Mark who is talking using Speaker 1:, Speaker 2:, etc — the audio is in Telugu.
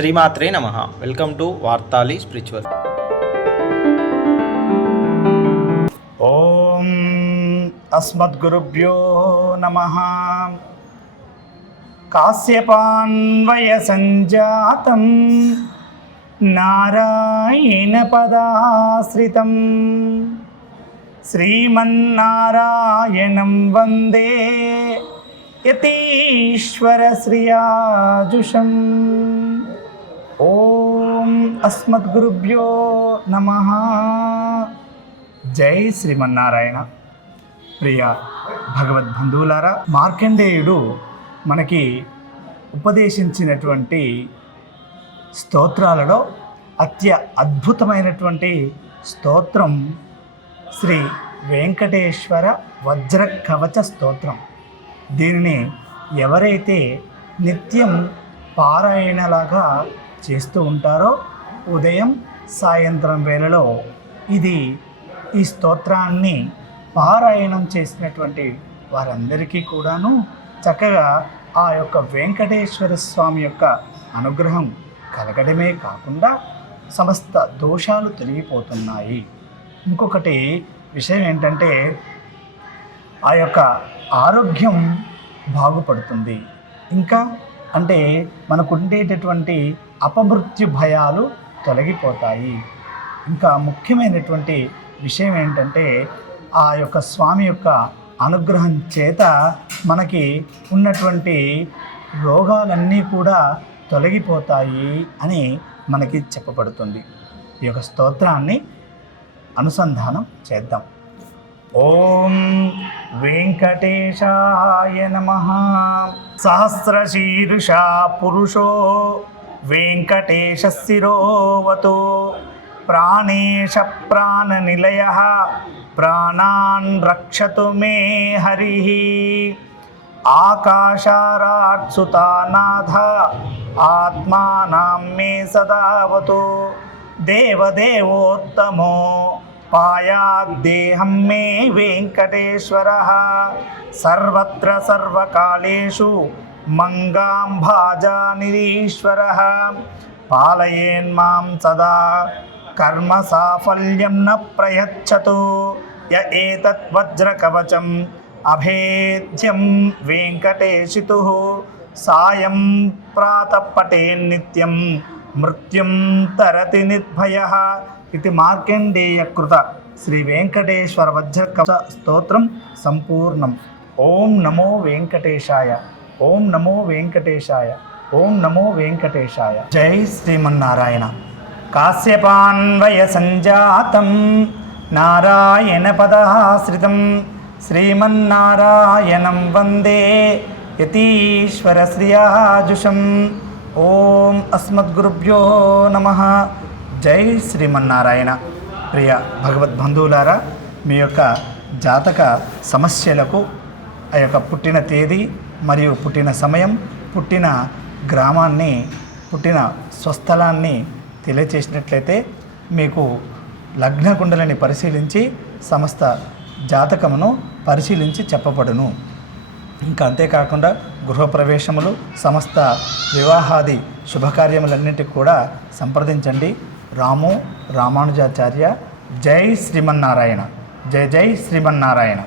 Speaker 1: శ్రీమాత్రే నమ. వెల్కమ్ టు వార్తాలి స్పిరిచువల్
Speaker 2: ఓం అస్మద్గురుభ్యో నమ. కాశ్యపాన్వయ సంజాతం నారాయణ పదాశ్రితం శ్రీమన్నారాయణం వందే యతీశ్వర శ్రియాజుషం ఓం అస్మద్గురుభ్యో నమ. జై శ్రీమన్నారాయణ. ప్రియ భగవద్బంధువులారా మార్కండేయుడు మనకి ఉపదేశించినటువంటి స్తోత్రాలలో అత్య అద్భుతమైనటువంటి స్తోత్రం శ్రీ వెంకటేశ్వర వజ్ర కవచ స్తోత్రం. దీనిని ఎవరైతే నిత్యం పారాయణలాగా చేస్తూ ఉంటారో ఉదయం సాయంత్రం వేళలో. ఇది ఈ స్తోత్రాన్ని పారాయణం చేసినటువంటి వారందరికీ కూడాను చక్కగా ఆ యొక్క వెంకటేశ్వర స్వామి యొక్క అనుగ్రహం కలగడమే కాకుండా సమస్త దోషాలు తొలగిపోతున్నాయి. ఇంకొకటి విషయం ఏంటంటే ఆ యొక్క ఆరోగ్యం బాగుపడుతుంది. ఇంకా అంటే మనకు ఉండేటటువంటి అపమృత్యు భయాలు తొలగిపోతాయి. ఇంకా ముఖ్యమైనటువంటి విషయం ఏంటంటే ఆ యొక్క స్వామి యొక్క అనుగ్రహం చేత మనకి ఉన్నటువంటి రోగాలన్నీ కూడా తొలగిపోతాయి అని మనకి చెప్పబడుతుంది. ఈ యొక్క స్తోత్రాన్ని అనుసంధానం చేద్దాం. ఓం వెంకటేశాయ నమ. సహస్రశీర్షా పురుషో వెంకటేశ ప్రాణేశ ప్రాణ నిలయ ప్రాణాన్ రక్షతు మే హరి. ఆకాశారాట్సుతానాథ ఆత్మానాం మే సదావతు. దేవదేవోత్తమో పాయాద్దేహం మే వెంకటేశ్వర. సర్వత్ర సర్వకాలేషు మంగాం భాజానిరీశ్వర. పాలయేన్మాం సదా కర్మ సాఫల్యం న ప్రయచ్చతు. య ఏతత్ వజ్రకవచం అభేద్యం వెంకటేశితు. సాయం ప్రాతపటేన్నిత్యం మృత్యుం తరతి నిర్భయ ఇది మార్కండేయ కృత. శ్రీ వెంకటేశ్వర వజ్రకవచ స్తోత్రం సంపూర్ణం. ఓం నమో వెంకటేశాయ. ఓం నమో వెంకటేశాయ. ఓం నమో వెంకటేశాయ. జై శ్రీమన్నారాయణ. కాశ్యపాన్వయ సంజాతం. నారాయణ పదాశ్రితం శ్రీమన్నారాయణం వందే యతీశ్వర శ్రియాజుషం. ఓం అస్మద్గురుభ్యో నమ. జై శ్రీమన్నారాయణ. ప్రియ భగవద్బంధువులారా మీ యొక్క జాతక సమస్యలకు ఆ యొక్క పుట్టిన తేదీ మరియు పుట్టిన సమయం పుట్టిన గ్రామాన్ని పుట్టిన స్వస్థలాన్ని తెలియచేసినట్లయితే మీకు లగ్న కుండలని పరిశీలించి సమస్త జాతకమును పరిశీలించి చెప్పబడును. ఇంకా అంతేకాకుండా గృహప్రవేశములు సమస్త వివాహాది శుభకార్యములన్నింటికి కూడా సంప్రదించండి. రాము రామానుజాచార్య జై శ్రీమన్నారాయణ జై జై శ్రీమన్నారాయణ.